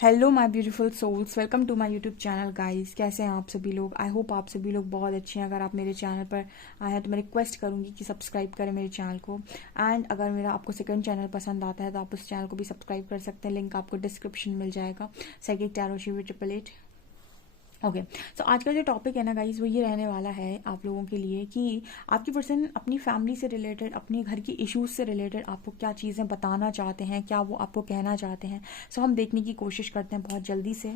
Hello my beautiful souls, welcome to my YouTube channel guys. कैसे हैं आप सभी लोग? आई होप आप सभी लोग बहुत अच्छे हैं। अगर आप मेरे चैनल पर आए हैं तो मैं रिक्वेस्ट करूंगी कि सब्सक्राइब करें मेरे चैनल को। एंड अगर मेरा आपको सेकंड चैनल पसंद आता है तो आप उस चैनल को भी सब्सक्राइब कर सकते हैं। लिंक आपको डिस्क्रिप्शन मिल जाएगा। Psychic tarot Shivi 888। ओके, सो आज का जो टॉपिक है ना गाइज, वो ये रहने वाला है आप लोगों के लिए कि आपकी पर्सन अपनी फैमिली से रिलेटेड, अपने घर की इश्यूज से रिलेटेड आपको क्या चीज़ें बताना चाहते हैं, क्या वो आपको कहना चाहते हैं। सो हम देखने की कोशिश करते हैं बहुत जल्दी से।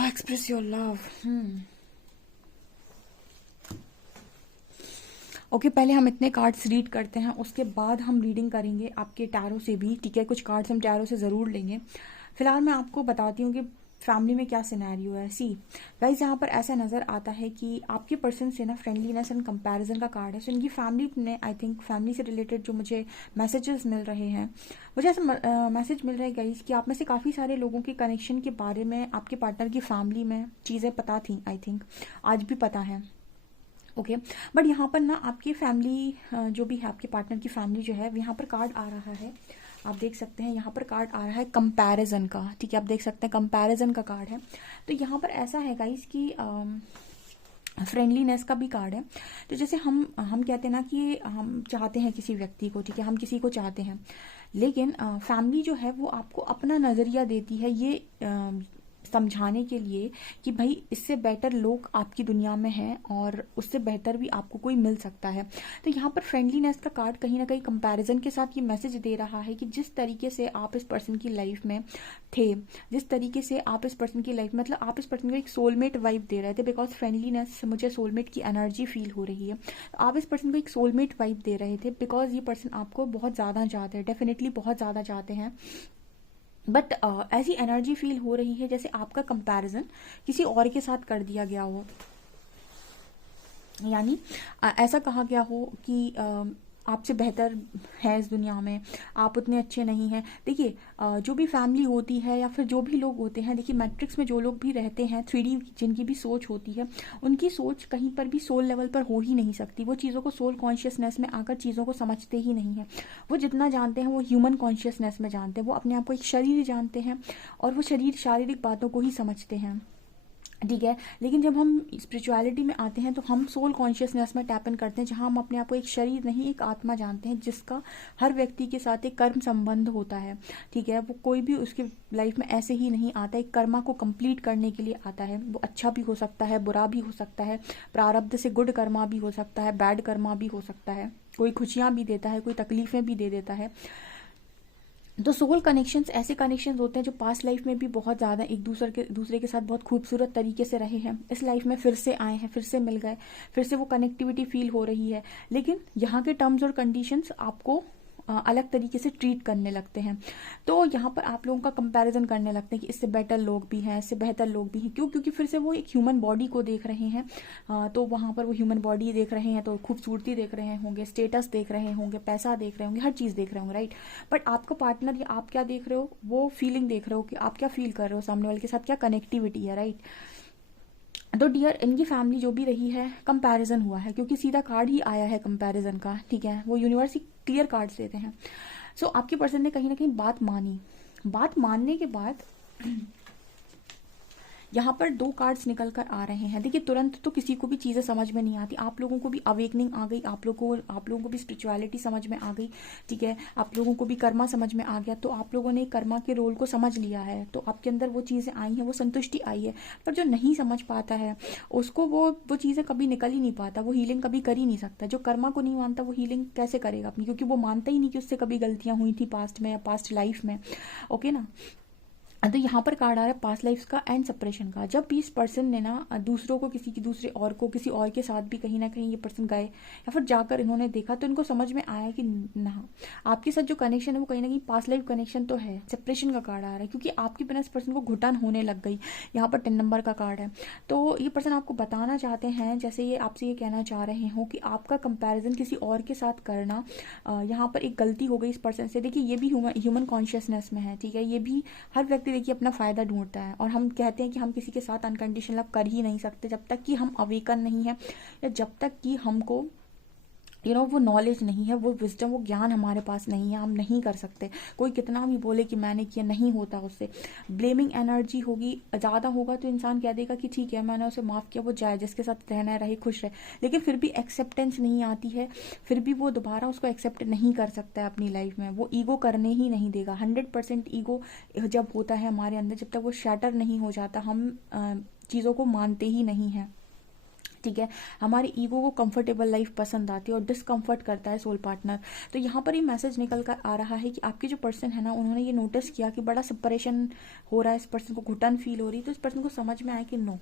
Express your love. ओके, पहले हम इतने कार्ड्स रीड करते हैं, उसके बाद हम रीडिंग करेंगे आपके टैरो से भी। ठीक है, कुछ कार्ड्स हम टैरो से ज़रूर लेंगे। फिलहाल मैं आपको बताती हूँ कि फैमिली में क्या सिनेरियो है। सी गाइज, यहाँ पर ऐसा नज़र आता है कि आपके पर्सन से ना फ्रेंडलीनेस एंड कंपैरिजन का कार्ड है। सो इनकी फैमिली ने, आई थिंक फैमिली से रिलेटेड जो मुझे मैसेजेस मिल रहे हैं, मुझे ऐसा मैसेज मिल रहा है गाइज कि आप में से काफ़ी सारे लोगों के कनेक्शन के बारे में आपके पार्टनर की फैमिली में चीज़ें पता थी। आई थिंक आज भी पता है। ओके, बट यहाँ पर ना आपकी फैमिली जो भी है, आपके पार्टनर की फैमिली जो है, यहाँ पर कार्ड आ रहा है। आप देख सकते हैं यहाँ पर कार्ड आ रहा है कंपैरिजन का। ठीक है, आप देख सकते हैं कंपैरिजन का कार्ड है। तो यहाँ पर ऐसा है गाइस कि फ्रेंडलीनेस का भी कार्ड है। तो जैसे हम कहते हैं ना कि हम चाहते हैं किसी व्यक्ति को, ठीक है, हम किसी को चाहते हैं, लेकिन फैमिली जो है वो आपको अपना नज़रिया देती है ये समझाने के लिए कि भाई इससे बेटर लोग आपकी दुनिया में हैं और उससे बेहतर भी आपको कोई मिल सकता है। तो यहाँ पर फ्रेंडलीनेस का कार्ड कहीं ना कहीं कंपैरिजन के साथ ये मैसेज दे रहा है कि जिस तरीके से आप इस पर्सन की लाइफ में थे, जिस तरीके से आप इस पर्सन की लाइफ, मतलब आप इस पर्सन को एक सोलमेट वाइब दे रहे थे, बिकॉज फ्रेंडलीनेस मुझे सोलमेट की एनर्जी फील हो रही है। तो आप इस पर्सन को एक सोलमेट वाइब दे रहे थे बिकॉज ये पर्सन आपको बहुत ज़्यादा चाहते हैं, डेफिनेटली बहुत ज़्यादा चाहते हैं। बट ऐसी एनर्जी फील हो रही है जैसे आपका कंपैरिजन किसी और के साथ कर दिया गया हो। यानी ऐसा कहा गया हो कि आपसे बेहतर है इस दुनिया में, आप उतने अच्छे नहीं हैं। देखिए जो भी फैमिली होती है या फिर जो भी लोग होते हैं, देखिए मैट्रिक्स में जो लोग भी रहते हैं, 3D जिनकी भी सोच होती है, उनकी सोच कहीं पर भी सोल लेवल पर हो ही नहीं सकती। वो चीज़ों को सोल कॉन्शियसनेस में आकर चीज़ों को समझते ही नहीं हैं। वो जितना जानते हैं वो ह्यूमन कॉन्शियसनेस में जानते हैं, वो अपने आप को एक शरीर जानते हैं और वो शरीर शारीरिक बातों को ही समझते हैं, ठीक है। लेकिन जब हम स्पिरिचुअलिटी में आते हैं तो हम सोल कॉन्शियसनेस में टैप इन करते हैं, जहाँ हम अपने आप को एक शरीर नहीं एक आत्मा जानते हैं, जिसका हर व्यक्ति के साथ एक कर्म संबंध होता है, ठीक है। वो कोई भी उसके लाइफ में ऐसे ही नहीं आता, एक कर्मा को कंप्लीट करने के लिए आता है। वो अच्छा भी हो सकता है, बुरा भी हो सकता है, प्रारब्ध से गुड कर्मा भी हो सकता है, बैड कर्मा भी हो सकता है, कोई खुशियाँ भी देता है, कोई तकलीफें भी दे देता है। तो सोल कनेक्शंस ऐसे कनेक्शंस होते हैं जो पास्ट लाइफ में भी बहुत ज़्यादा एक दूसरे के साथ बहुत खूबसूरत तरीके से रहे हैं, इस लाइफ में फिर से आए हैं, फिर से मिल गए, फिर से वो कनेक्टिविटी फील हो रही है। लेकिन यहाँ के टर्म्स और कंडीशंस आपको अलग तरीके से ट्रीट करने लगते हैं। तो यहाँ पर आप लोगों का कंपैरिजन करने लगते हैं कि इससे बेटर लोग भी हैं, इससे बेहतर लोग भी हैं। क्यों? क्योंकि फिर से वो एक ह्यूमन बॉडी को देख रहे हैं। तो वहाँ पर वो ह्यूमन बॉडी देख रहे हैं तो खूबसूरती देख रहे होंगे, स्टेटस देख रहे होंगे, पैसा देख रहे होंगे, हर चीज़ देख रहे होंगे, राइट। बट आपका पार्टनर या आप क्या देख रहे हो, वो फीलिंग देख रहे हो कि आप क्या फील कर रहे हो, सामने वाले के साथ क्या कनेक्टिविटी है, राइट। तो डियर, इनकी फैमिली जो भी रही है, कंपैरिजन हुआ है, क्योंकि सीधा कार्ड ही आया है कंपैरिजन का, ठीक है। वो यूनिवर्स ही क्लियर कार्ड्स देते हैं। सो आपके पर्सन ने कहीं ना कहीं बात मानी। बात मानने के बाद यहाँ पर 2 कार्ड्स निकल कर आ रहे हैं। देखिए तुरंत तो किसी को भी चीज़ें समझ में नहीं आती। आप लोगों को भी अवेकनिंग आ गई, आप लोगों को भी स्पिरिचुअलिटी समझ में आ गई, ठीक है। आप लोगों को भी कर्मा समझ में आ गया, तो आप लोगों ने कर्मा के रोल को समझ लिया है, तो आपके अंदर वो चीज़ें आई हैं, वो संतुष्टि आई है। पर जो नहीं समझ पाता है उसको वो चीज़ें कभी निकल ही नहीं पाता, वो हीलिंग कभी कर ही नहीं सकता। जो कर्मा को नहीं मानता वो हीलिंग कैसे करेगा अपनी, क्योंकि वो मानता ही नहीं कि उससे कभी गलतियाँ हुई थी पास्ट में या पास्ट लाइफ में, ओके ना। तो यहाँ पर कार्ड आ रहा है पास्ट लाइफ का एंड सेपरेशन का। जब भी इस पर्सन ने ना दूसरों को दूसरे और को किसी और के साथ भी कहीं ना कहीं ये पर्सन गए या फिर जाकर इन्होंने देखा, तो इनको समझ में आया कि ना, आपके साथ जो कनेक्शन है वो कहीं ना कहीं पास्ट लाइफ कनेक्शन तो है। सेपरेशन का कार्ड आ रहा है क्योंकि आपके बिना इस पर्सन को घुटन होने लग गई। यहाँ पर 10 नंबर का कार्ड है। तो ये पर्सन आपको बताना चाहते हैं, जैसे ये आपसे ये कहना चाह रहे हो कि आपका कंपेरिजन किसी और के साथ करना, यहाँ पर एक गलती हो गई इस पर्सन से। देखिए ये भी ह्यूमन कॉन्शियसनेस में है, ठीक है। ये भी हर व्यक्ति देखिए अपना फ़ायदा ढूंढता है, और हम कहते हैं कि हम किसी के साथ अनकंडीशनल लव कर ही नहीं सकते जब तक कि हम अवेकन नहीं है, या जब तक कि हमको वो नॉलेज नहीं है, वो विजडम, वो ज्ञान हमारे पास नहीं है, हम नहीं कर सकते। कोई कितना भी बोले कि मैंने किया, नहीं होता उससे। ब्लेमिंग एनर्जी होगी, ज़्यादा होगा तो इंसान कह देगा कि ठीक है मैंने उसे माफ़ किया, वो जाए, जिसके साथ रहना है रहे, खुश रहे। लेकिन फिर भी एक्सेप्टेंस नहीं आती है, फिर भी वो दोबारा उसको एक्सेप्ट नहीं कर सकता है अपनी लाइफ में। वो ईगो करने ही नहीं देगा। 100% ईगो जब होता है हमारे अंदर, जब तक वो शैटर नहीं हो जाता, हम चीज़ों को मानते ही नहीं हैं, ठीक है। हमारे ईगो को कंफर्टेबल लाइफ पसंद आती है और डिसकंफर्ट करता है सोल पार्टनर। तो यहाँ पर ये मैसेज निकल कर आ रहा है कि आपके जो पर्सन है ना, उन्होंने ये नोटिस किया कि बड़ा सेपरेशन हो रहा है, इस पर्सन को घुटन फील हो रही है। तो इस पर्सन को समझ में आया कि नो,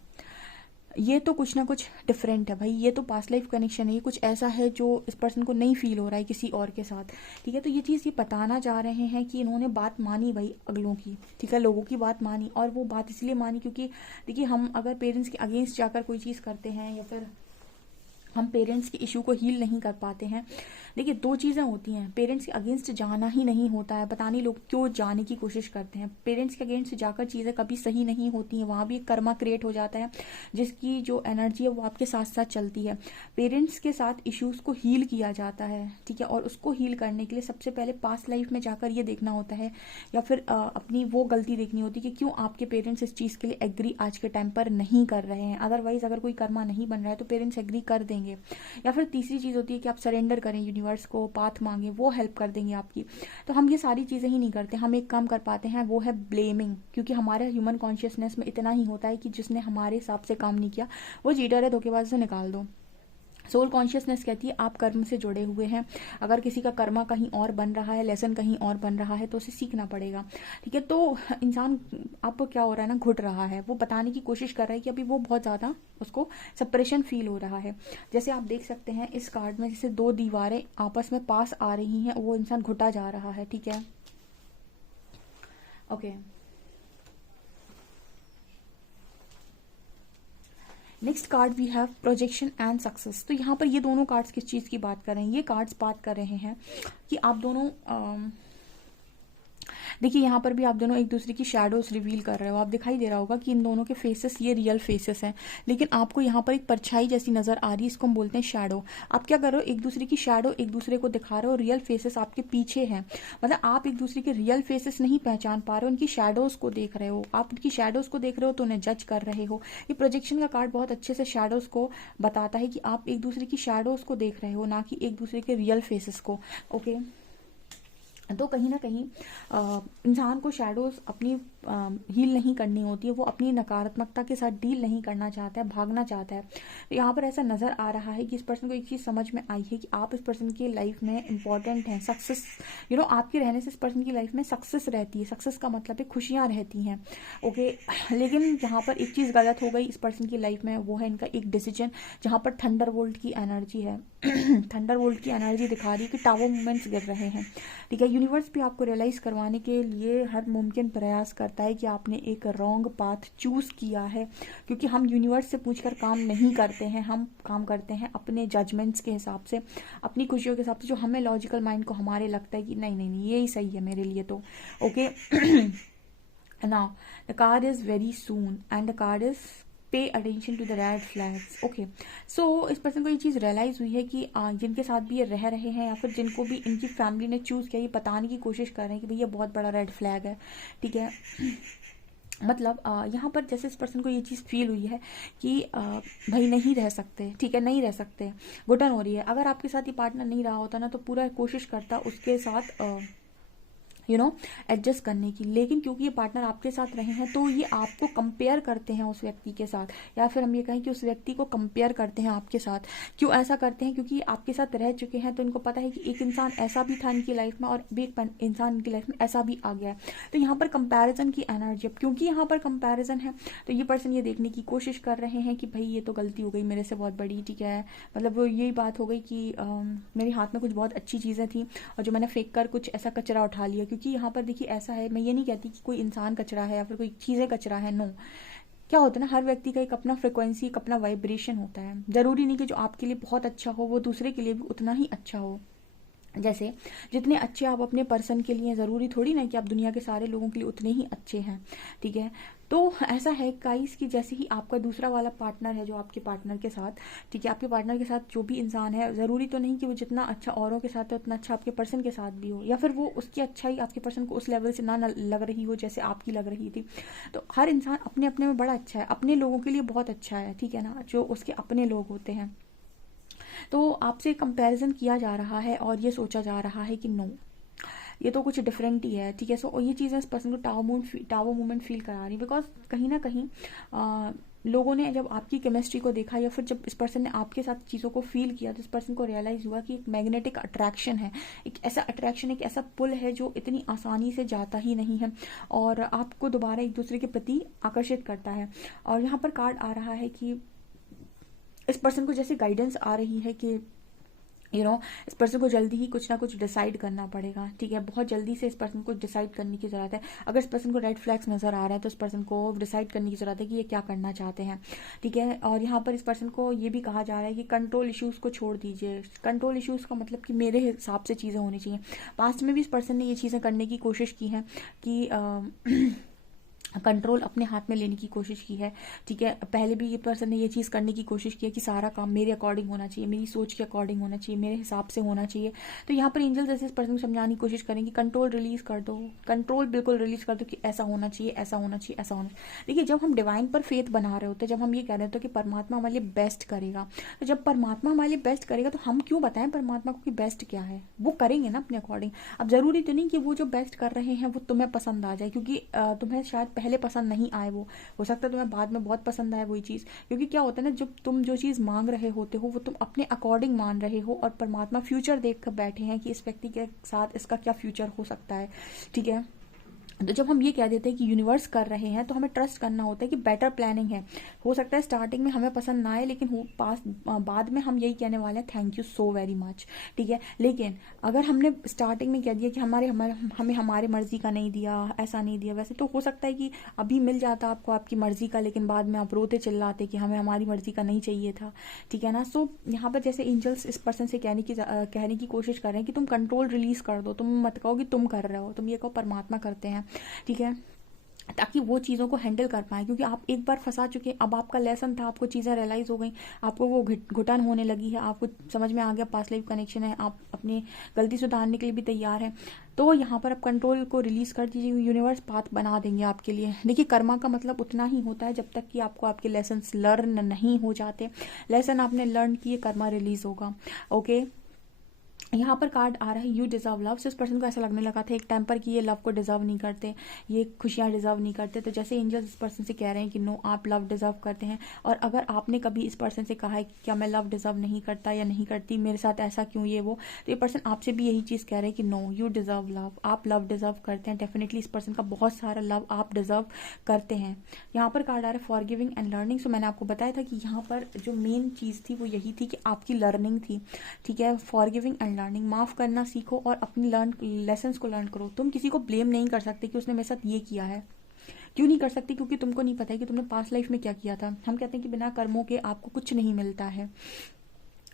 ये तो कुछ ना कुछ डिफरेंट है भाई, ये तो पास्ट लाइफ कनेक्शन है, ये कुछ ऐसा है जो इस पर्सन को नहीं फील हो रहा है किसी और के साथ, ठीक है। तो ये चीज़ ये बताना चाह रहे हैं कि इन्होंने बात मानी भाई अगलों की, ठीक है, लोगों की बात मानी। और वो बात इसलिए मानी क्योंकि देखिए हम अगर पेरेंट्स के अगेंस्ट जाकर कोई चीज़ करते हैं या फिर हम पेरेंट्स के इशू को हील नहीं कर पाते हैं। देखिए 2 चीज़ें होती हैं, पेरेंट्स के अगेंस्ट जाना ही नहीं होता है। पता नहीं लोग क्यों जाने की कोशिश करते हैं। पेरेंट्स के अगेंस्ट जाकर चीज़ें कभी सही नहीं होती हैं, वहाँ भी एक कर्मा क्रिएट हो जाता है, जिसकी जो एनर्जी है वो आपके साथ साथ चलती है। पेरेंट्स के साथ इश्यूज़ को हील किया जाता है, ठीक है। और उसको हील करने के लिए सबसे पहले पास्ट लाइफ में जाकर ये देखना होता है, या फिर अपनी वो गलती देखनी होती है कि क्यों आपके पेरेंट्स इस चीज़ के लिए एग्री आज के टाइम पर नहीं कर रहे हैं। अदरवाइज अगर कोई कर्मा नहीं बन रहा है तो पेरेंट्स एग्री कर देंगे। या फिर तीसरी चीज़ होती है कि आप सरेंडर करें यूनिवर्स को, पाथ मांगे, वो हेल्प कर देंगे आपकी। तो हम ये सारी चीज़ें ही नहीं करते। हम एक काम कर पाते हैं, वो है ब्लेमिंग, क्योंकि हमारे ह्यूमन कॉन्शियसनेस में इतना ही होता है कि जिसने हमारे हिसाब से काम नहीं किया वो चीटर है, धोखेबाज, से निकाल दो। सोल कॉन्शियसनेस कहती है आप कर्म से जुड़े हुए हैं। अगर किसी का कर्मा कहीं और बन रहा है, लेसन कहीं और बन रहा है, तो उसे सीखना पड़ेगा, ठीक है। तो इंसान अब क्या हो रहा है ना, घुट रहा है, वो बताने की कोशिश कर रहा है कि अभी वो बहुत ज़्यादा उसको सेपरेशन फील हो रहा है। जैसे आप देख सकते हैं इस कार्ड में, जैसे 2 दीवारें आपस में पास आ रही हैं, वो इंसान घुटा जा रहा है, ठीक है, okay. Next card we have projection and success. तो यहाँ पर ये दोनों कार्ड्स किस चीज़ की बात कर रहे हैं? ये कार्ड्स बात कर रहे हैं कि आप दोनों देखिए यहाँ पर भी आप दोनों एक दूसरे की शैडोज रिवील कर रहे हो। आप दिखाई दे रहा होगा कि इन दोनों के फेसेस ये रियल फेसेस हैं, लेकिन आपको यहाँ पर एक परछाई जैसी नजर आ रही है, इसको हम बोलते हैं शैडो। आप क्या कर रहे हो? एक दूसरे की शैडो एक दूसरे को दिखा रहे हो, रियल फेसेस आपके पीछे हैं। मतलब आप एक दूसरे के रियल फेसेस नहीं पहचान पा रहे हो, उनकी शैडोज को देख रहे हो। आप उनकी शैडोज को देख रहे हो तो उन्हें जज कर रहे हो। ये प्रोजेक्शन का कार्ड बहुत अच्छे से शैडोज को बताता है कि आप एक दूसरे की शैडोज को देख रहे हो, ना कि एक दूसरे के रियल फेसेस को। ओके, तो कहीं ना कहीं इंसान को शैडोज अपनी हील नहीं करनी होती है। वो अपनी नकारात्मकता के साथ डील नहीं करना चाहता है, भागना चाहता है। तो यहाँ पर ऐसा नज़र आ रहा है कि इस पर्सन को एक चीज़ समझ में आई है कि आप इस पर्सन की लाइफ में इंपॉर्टेंट हैं। सक्सेस आपके रहने से इस पर्सन की लाइफ में सक्सेस रहती है। सक्सेस का मतलब है खुशियाँ रहती हैं। ओके, लेकिन जहाँ पर एक चीज़ गलत हो गई इस पर्सन की लाइफ में, वो है इनका एक डिसीजन, जहाँ पर थंडरबोल्ट की एनर्जी है। थंडरबोल्ट की एनर्जी दिखा रही है कि टावर मूवमेंट्स गिर रहे हैं। ठीक है, यूनिवर्स भी आपको रियलाइज करवाने के लिए हर मुमकिन प्रयास करता है कि आपने एक रॉन्ग पाथ चूज किया है, क्योंकि हम यूनिवर्स से पूछकर काम नहीं करते हैं। हम काम करते हैं अपने जजमेंट्स के हिसाब से, अपनी खुशियों के हिसाब से, जो हमें लॉजिकल माइंड को हमारे लगता है कि नहीं नहीं नहीं यही सही है मेरे लिए। तो okay, now the card is very soon and the card is pay attention to the red flags. Okay, so इस पर्सन को ये चीज़ रियलाइज़ हुई है कि जिनके साथ भी ये रह रहे हैं या फिर जिनको भी इनकी फैमिली ने चूज़ किया, ये बताने की कोशिश कर रहे हैं कि भैया बहुत बड़ा रेड फ्लैग है। ठीक है, मतलब यहाँ पर जैसे इस पर्सन को ये चीज़ फील हुई है कि भाई नहीं रह सकते। ठीक है, नहीं रह सकते, घुटन हो रही है। अगर आपके साथ ये पार्टनर नहीं रहा होता ना, तो पूरा कोशिश करता उसके साथ एडजस्ट करने की। लेकिन क्योंकि ये पार्टनर आपके साथ रहे हैं, तो ये आपको कंपेयर करते हैं उस व्यक्ति के साथ, या फिर हम ये कहें कि उस व्यक्ति को कंपेयर करते हैं आपके साथ। क्यों ऐसा करते हैं? क्योंकि आपके साथ रह चुके हैं, तो इनको पता है कि एक इंसान ऐसा भी था इनकी लाइफ में और भी एक इंसान इनकी लाइफ में ऐसा भी आ गया है। तो यहाँ पर कंपेरिजन की एनर्जी, क्योंकि यहाँ पर कंपेरिजन है, तो ये पर्सन ये देखने की कोशिश कर रहे हैं कि भाई ये तो गलती हो गई मेरे से बहुत बड़ी। ठीक है, मतलब वो यही बात हो गई कि मेरे हाथ में कुछ बहुत अच्छी चीज़ें थी और जो मैंने फेंक कर कुछ ऐसा कचरा उठा लिया। क्योंकि यहाँ पर देखिए ऐसा है, मैं ये नहीं कहती कि कोई इंसान कचरा है या फिर कोई चीज़ें कचरा है। नो, क्या होता है ना, हर व्यक्ति का एक अपना फ्रिक्वेंसी, एक अपना वाइब्रेशन होता है। ज़रूरी नहीं कि जो आपके लिए बहुत अच्छा हो वो दूसरे के लिए भी उतना ही अच्छा हो। जैसे जितने अच्छे आप अपने पर्सन के लिए, ज़रूरी थोड़ी ना कि आप दुनिया के सारे लोगों के लिए उतने ही अच्छे हैं। ठीक है, तो ऐसा है गाइस कि जैसे ही आपका दूसरा वाला पार्टनर है जो आपके पार्टनर के साथ, ठीक है, आपके पार्टनर के साथ जो भी इंसान है, ज़रूरी तो नहीं कि वो जितना अच्छा औरों के साथ है उतना अच्छा आपके पर्सन के साथ भी हो, या फिर वो उसकी अच्छाई आपके पर्सन को उस लेवल से ना लग रही हो जैसे आपकी लग रही थी। तो हर इंसान अपने अपने में बड़ा अच्छा है, अपने लोगों के लिए बहुत अच्छा है। ठीक है ना, जो उसके अपने लोग होते हैं। तो आपसे कंपैरिजन किया जा रहा है और ये सोचा जा रहा है कि नो, ये तो कुछ डिफरेंट ही है। ठीक है, सो ये चीज़ें इस पर्सन को टावर मूवमेंट फील करा रही, बिकॉज कहीं ना कहीं लोगों ने जब आपकी केमिस्ट्री को देखा, या फिर जब इस पर्सन ने आपके साथ चीज़ों को फील किया, तो इस पर्सन को रियलाइज़ हुआ कि एक मैग्नेटिक अट्रैक्शन है, एक ऐसा अट्रैक्शन, एक ऐसा पुल है जो इतनी आसानी से जाता ही नहीं है और आपको दोबारा एक दूसरे के प्रति आकर्षित करता है। और यहाँ पर कार्ड आ रहा है कि इस पर्सन को जैसे गाइडेंस आ रही है कि इस पर्सन को जल्दी ही कुछ ना कुछ डिसाइड करना पड़ेगा। ठीक है, बहुत जल्दी से इस पर्सन को डिसाइड करने की ज़रूरत है। अगर इस पर्सन को रेड फ्लैग्स नज़र आ रहा है तो इस पर्सन को डिसाइड करने की ज़रूरत है कि ये क्या करना चाहते हैं। ठीक है, और यहाँ पर इस पर्सन को ये भी कहा जा रहा है कि कंट्रोल इश्यूज़ को छोड़ दीजिए। कंट्रोल इश्यूज़ का मतलब कि मेरे हिसाब से चीज़ें होनी चाहिए। पास्ट में भी इस पर्सन ने ये चीज़ें करने की कोशिश की हैं कि कंट्रोल अपने हाथ में लेने की कोशिश की है। ठीक है, पहले भी ये पर्सन ने ये चीज़ करने की कोशिश की है कि सारा काम मेरे अकॉर्डिंग होना चाहिए, मेरी सोच के अकॉर्डिंग होना चाहिए, मेरे हिसाब से होना चाहिए। तो यहाँ पर एंजल जैसे इस पर्सन को समझाने की कोशिश करेंगे, कंट्रोल रिलीज कर दो, कंट्रोल बिल्कुल रिलीज कर दो कि ऐसा होना चाहिए, ऐसा होना चाहिए, ऐसा होना चाहिए। देखिए, जब हम डिवाइन पर फेथ बना रहे होते हैं, जब हम ये कह रहे होते हैं कि परमात्मा हमारे लिए बेस्ट करेगा, तो जब परमात्मा हमारे लिए बेस्ट करेगा तो हम क्यों बताएं परमात्मा को कि बेस्ट क्या है? वो करेंगे ना अपने अकॉर्डिंग। अब ज़रूरी तो नहीं कि वो जो बेस्ट कर रहे हैं वो तुम्हें पसंद आ जाए, क्योंकि तुम्हें शायद पहले पसंद नहीं आए, वो हो सकता है तुम्हें बाद में बहुत पसंद आए वही चीज़। क्योंकि क्या होता है ना, जब तुम जो चीज़ मांग रहे होते हो वो तुम अपने अकॉर्डिंग मान रहे हो, और परमात्मा फ्यूचर देख कर बैठे हैं कि इस व्यक्ति के साथ इसका क्या फ्यूचर हो सकता है। ठीक है, तो जब हम ये कह देते हैं कि यूनिवर्स कर रहे हैं, तो हमें ट्रस्ट करना होता है कि बेटर प्लानिंग है। हो सकता है स्टार्टिंग में हमें पसंद ना आए, लेकिन बाद में हम यही कहने वाले हैं, thank you so very much, ठीक है। लेकिन अगर हमने स्टार्टिंग में कह दिया कि हमें हमारे मर्जी का नहीं दिया, ऐसा नहीं दिया वैसे, तो हो सकता है कि अभी मिल जाता आपको आपकी मर्जी का, लेकिन बाद में आप रोते चिल्लाते कि हमें हमारी मर्जी का नहीं चाहिए था, ठीक है ना। सो यहाँ पर जैसे एंजल्स इस पर्सन से कहने की कोशिश कर रहे हैं कि तुम कंट्रोल रिलीज कर दो, तुम मत कहो कि तुम कर रहे हो, तुम ये कहो परमात्मा करते हैं, ठीक है, ताकि वो चीज़ों को हैंडल कर पाए। क्योंकि आप एक बार फंसा चुके, अब आपका लेसन था, आपको चीज़ें रियलाइज़ हो गई, आपको वो घुटन होने लगी है, आपको समझ में आ गया पास्ट लाइफ कनेक्शन है, आप अपनी गलती सुधारने के लिए भी तैयार हैं, तो यहाँ पर आप कंट्रोल को रिलीज़ कर दीजिए, यूनिवर्स पाथ बना देंगे आपके लिए। देखिए, कर्मा का मतलब उतना ही होता है जब तक कि आपको आपके लेसन लर्न नहीं हो जाते। लेसन आपने लर्न किए, कर्मा रिलीज़ होगा। ओके, यहाँ पर कार्ड आ रहा है यू डिजर्व लव। इस पर्सन को ऐसा लगने लगा था एक टाइम पर कि ये लव को डिजर्व नहीं करते, ये खुशियाँ डिजर्व नहीं करते। तो जैसे एंजल्स इस पर्सन से कह रहे हैं कि नो, आप लव डिजर्व करते हैं। और अगर आपने कभी इस पर्सन से कहा है कि क्या मैं लव डिजर्व नहीं करता या नहीं करती, मेरे साथ ऐसा क्यों, ये वो, तो ये पर्सन आपसे भी यही चीज़ कह रहे हैं कि नो, यू डिजर्व लव, आप लव डिजर्व करते हैं। डेफिनेटली इस पर्सन का बहुत सारा लव आप डिजर्व करते हैं। यहाँ पर कार्ड आ रहा है फॉरगिविंग एंड लर्निंग। सो मैंने आपको बताया था कि यहाँ पर जो मेन चीज़ थी वो यही थी कि आपकी लर्निंग थी, ठीक है। फॉरगिविंग एंड लर्निंग, माफ़ करना सीखो और अपनी लेसन्स को लर्न करो। तुम किसी को ब्लेम नहीं कर सकते कि उसने मेरे साथ ये किया है। क्यों नहीं कर सकती? क्योंकि तुमको नहीं पता है कि तुमने पास्ट लाइफ में क्या किया था। हम कहते हैं कि बिना कर्मों के आपको कुछ नहीं मिलता है,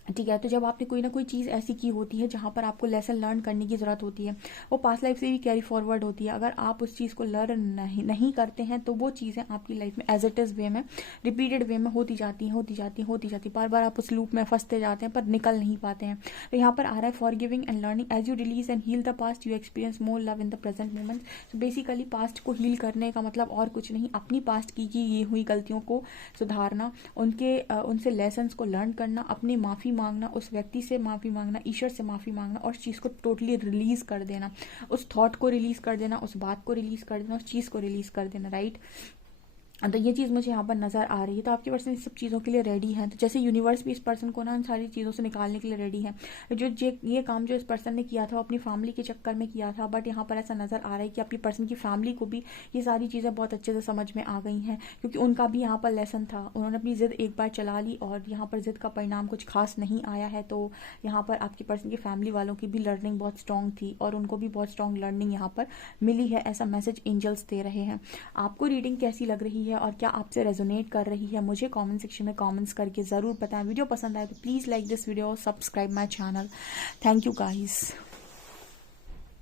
ठीक है। तो जब आपने कोई ना कोई चीज़ ऐसी की होती है जहाँ पर आपको लेसन लर्न करने की ज़रूरत होती है, वो पास्ट लाइफ से भी कैरी फॉरवर्ड होती है। अगर आप उस चीज़ को लर्न नहीं करते हैं तो वो चीज़ें आपकी लाइफ में एज इट इज़ वे में, रिपीटेड वे में होती जाती हैं। बार बार आप उस लूप में फंसते जाते हैं पर निकल नहीं पाते हैं। तो यहाँ पर आ रहा है forgiving and learning. As you release and heal the past, you experience more love in the present moment. तो बेसिकली पास्ट को हील करने का मतलब और कुछ नहीं, अपनी पास्ट की ये हुई गलतियों को सुधारना, उनसे लेसन्स को लर्न करना, अपनी माफ़ी मांगना, उस व्यक्ति से माफ़ी मांगना, ईश्वर से माफ़ी मांगना और उस चीज़ को टोटली रिलीज़ कर देना, उस थॉट को रिलीज़ कर देना, उस बात को रिलीज़ कर देना, उस चीज़ को रिलीज़ कर देना, राइट। तो ये चीज़ मुझे यहाँ पर नज़र आ रही है। तो आपके पर्सन इस सब चीज़ों के लिए रेडी है। तो जैसे यूनिवर्स भी इस पर्सन को ना इन सारी चीज़ों से निकालने के लिए रेडी है। ये काम जो इस पर्सन ने किया था वो अपनी फैमिली के चक्कर में किया था, बट यहाँ पर ऐसा नज़र आ रहा है कि आपकी पर्सन की फैमिली को भी ये सारी चीज़ें बहुत अच्छे से समझ में आ गई हैं, क्योंकि उनका भी यहाँ पर लेसन था। उन्होंने अपनी ज़िद एक बार चला ली और यहाँ पर ज़िद का परिणाम कुछ खास नहीं आया है। तो यहाँ पर आपकी पर्सन की फैमिली वालों की भी लर्निंग बहुत स्ट्रॉन्ग थी और उनको भी बहुत स्ट्रॉन्ग लर्निंग यहाँ पर मिली है, ऐसा मैसेज एंजल्स दे रहे हैं। आपको रीडिंग कैसी लग रही है और क्या आपसे रेजोनेट कर रही है, मुझे कमेंट सेक्शन में कमेंट्स करके ज़रूर बताएं। वीडियो पसंद आए तो please like this video, subscribe my channel. Thank you guys.